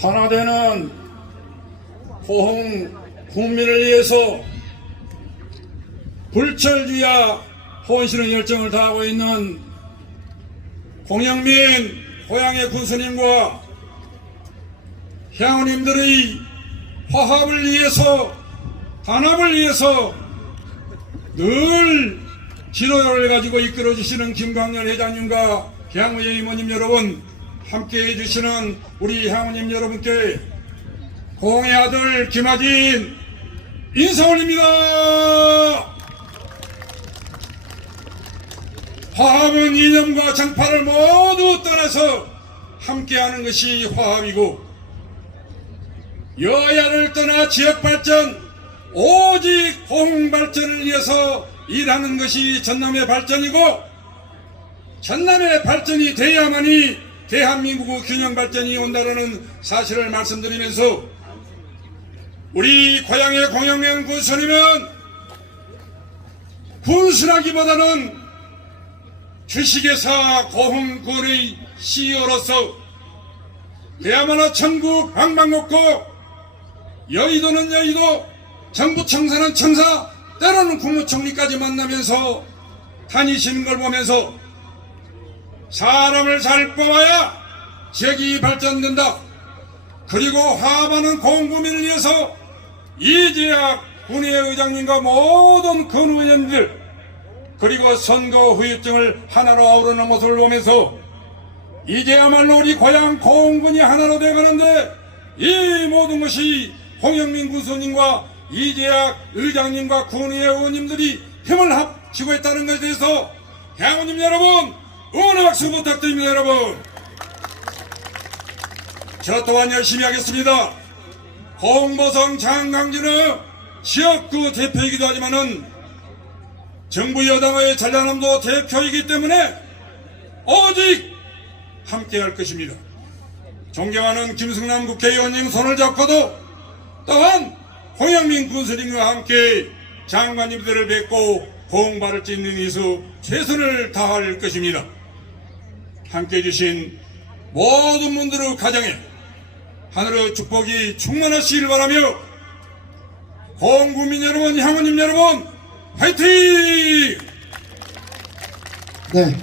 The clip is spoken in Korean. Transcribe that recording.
하나 되는 호흥 국민을 위해서 불철주야 혼신의 열정을 다하고 있는 공영민 고향의 군수님과 향우님들의 화합을 위해서 단합을 위해서 늘 지도를 가지고 이끌어 주시는 김광열 회장님과 향우의 이모님 여러분 함께 해주시는 우리 향우님 여러분께 공의 아들 김하진 인사 올립니다. 화합은 이념과 장파를 모두 떠나서 함께하는 것이 화합이고 여야를 떠나 지역 발전 오직 공발전을 위해서 일하는 것이 전남의 발전이고 전남의 발전이 돼야만이 대한민국의 균형 발전이 온다는 사실을 말씀드리면서 우리 고향의 공영명 군수님은 군수라기보다는 주식회사 고흥군의 CEO로서 그야말로 천국 방방곡곡 여의도는 여의도 정부 청사는 청사 때로는 국무총리까지 만나면서 다니시는 걸 보면서 사람을 잘 뽑아야 지역이 발전된다. 그리고 화합하는 공국민을 위해서 이재학 군의회 의장님과 모든 근의원들 그리고 선거 후유증을 하나로 아우르는 모습을 보면서 이제야말로 우리 고향 공군이 하나로 되가는데 이 모든 것이 홍영민 군수님과 이재학 의장님과 군의회 의원님들이 힘을 합치고 있다는 것에 대해서 향우님 여러분 응원의 박수 부탁드립니다 여러분 저 또한 열심히 하겠습니다 홍보성 장강진의 지역구 대표이기도 하지만은 정부 여당의 전략남도 대표이기 때문에 오직 함께 할 것입니다. 존경하는 김승남 국회의원님 손을 잡고도 또한 홍영민 군수님과 함께 장관님들을 뵙고 공발을 찢는 이수 최선을 다할 것입니다. 함께 해주신 모든 분들의 가정에 하늘의 축복이 충만하시길 바라며 공국민 여러분, 향우님 여러분, 화이팅! 네,